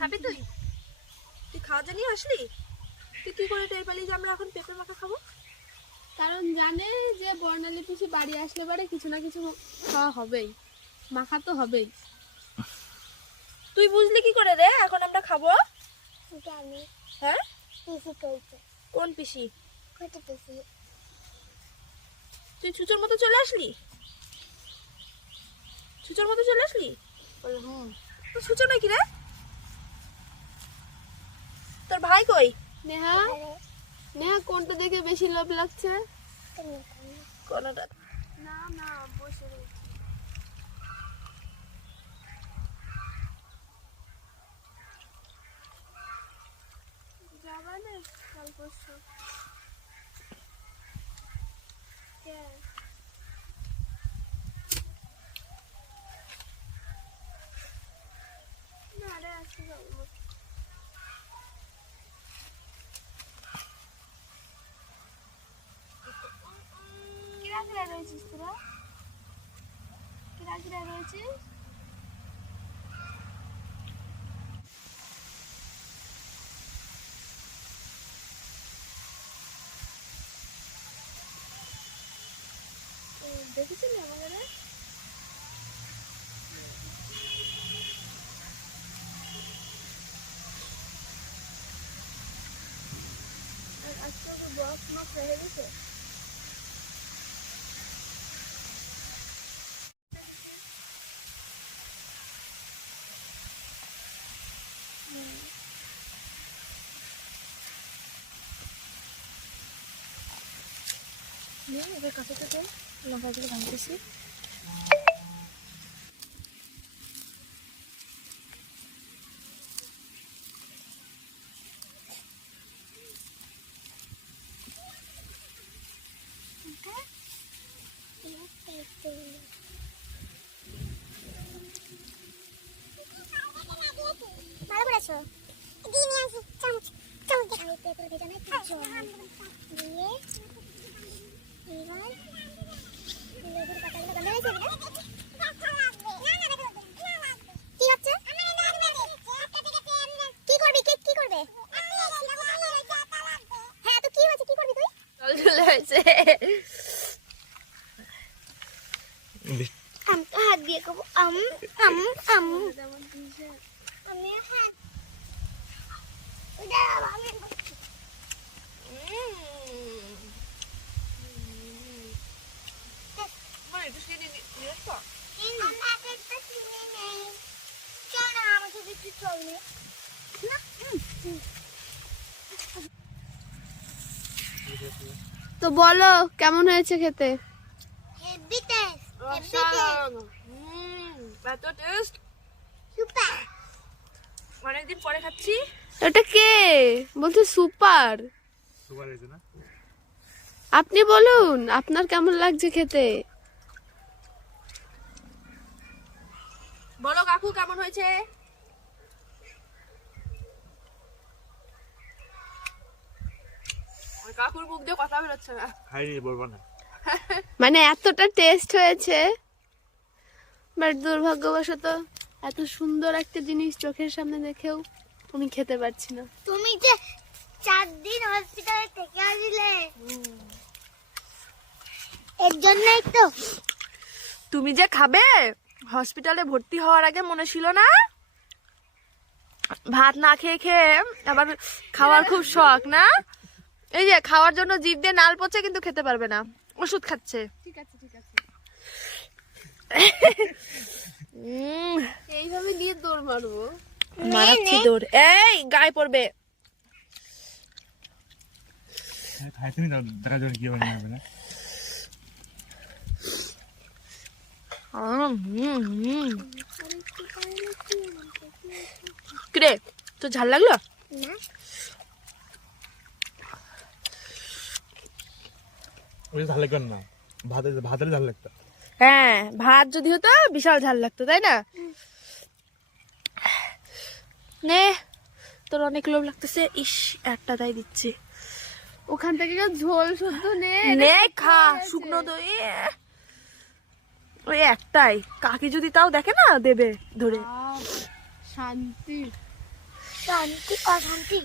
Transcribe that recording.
খাবি তুই? তুই খাওয়া জানিয়ে আসলি? তুই কি করে টের পেলি যে আমরা এখন পেঁপে মাখা খাব? কারণ জানে যে বর্ণালী পিসি বাড়ি আসলে পরে কিছু না কিছু খাওয়া হবেই মাখা তো হবেই। তুই বুঝলি কি করে রে? এখন আমরা খাব? জানি। হ্যাঁ? পিসি কইছে। কোন পিসি? কত পিসি। তুই ছুচোর মতো চলে আসলি? ছুচোর মতো চলে আসলি? বলে হুম। তুই ছুচো নাকি রে? তোর ভাই কই? নেহা? নেহা কোনটা দেখে বেশি লাভ লাগছে? কোনটা? না না বসে রয়েছি। যাবা না কাল পরশু হ্যাঁ না রে আজকে যাব না। কিরা কিরা রয়েছিস তোরা কিরা রয়েছিস দেখেছিলি আমাদের? আজকে বক্স মাছ হয়ে গেছে? এবার কাছে তো লঙ্কাগুলো ভাঙতেছি ভালো করেছ? দিয়ে নিয়ে আসি। চামচ চামচ দিয়ে এবার লেবুর পাতাগুলো গন্ধ হয়েছে কি হচ্ছে কি করবি কে কি করবে হ্যাঁ তো কি হয়েছে কি করবি তুই জল চলে হয়েছে আম তো হাত দিয়ে করব, আম আম আম, আমি হাত ওটা আমি। মানে একটু সিঁড়ি নিয়ে আসব আমাকে তো চিনে নেই চল না আমাকে একটু চল নে না তো বলো কেমন হয়েছে খেতে? হেভি টেস্ট হেভি টেস্ট হুম, এত টেস্ট সুপার অনেকদিন পরে খাচ্ছি। এটা কে? বলছে সুপার। সুপার হয়েছে না? আপনি বলুন আপনার কেমন লাগছে খেতে? বলো কাকু কেমন হয়েছে ওই কাকুর মুখ দিয়ে কথা বেরোচ্ছে না। খাইনি বলব না। মানে এতটা টেস্ট হয়েছে বাট দুর্ভাগ্যবশত এত সুন্দর একটা জিনিস চোখের সামনে দেখেও আমি খেতে পারছি না। তুমি যে চার দিন হসপিটালে থেকে আসলে এর জন্যই তো। তুমি যে খাবে? হসপিটালে ভর্তি হওয়ার আগে মনে ছিল না? ভাত না খেয়ে খেয়ে আবার খাওয়ার খুব শখ না? এই যে খাওয়ার জন্য জিভ দিয়ে নাল পচে কিন্তু খেতে পারবে না। ওষুধ খাচ্ছে। ঠিক আছে ঠিক আছে। এইভাবে দিয়ে দৌড় মারবো। মারাচ্ছি দৌড়। এই গায়ে পড়বে। খাইতে নি দেখা যাবে কি হবে না হবে না। উম, হুম, হুম। কিরে তো ঝাল লাগল? ওই ঝাল লাগবে না। ভাতে ভাতের ঝাল লাগতো। হ্যাঁ ভাত যদি হতো বিশাল ঝাল লাগতো তাই না? নে তোর অনেক লোভ লাগতেছে। ইস একটা তাই দিচ্ছি। ওখান থেকে ঝোল শুদ্ধ নে নে খা শুকনো দই ওই একটাই। কাকি যদি তাও দেখে না দেবে ধরে। শান্তি। শান্তি অশান্তি।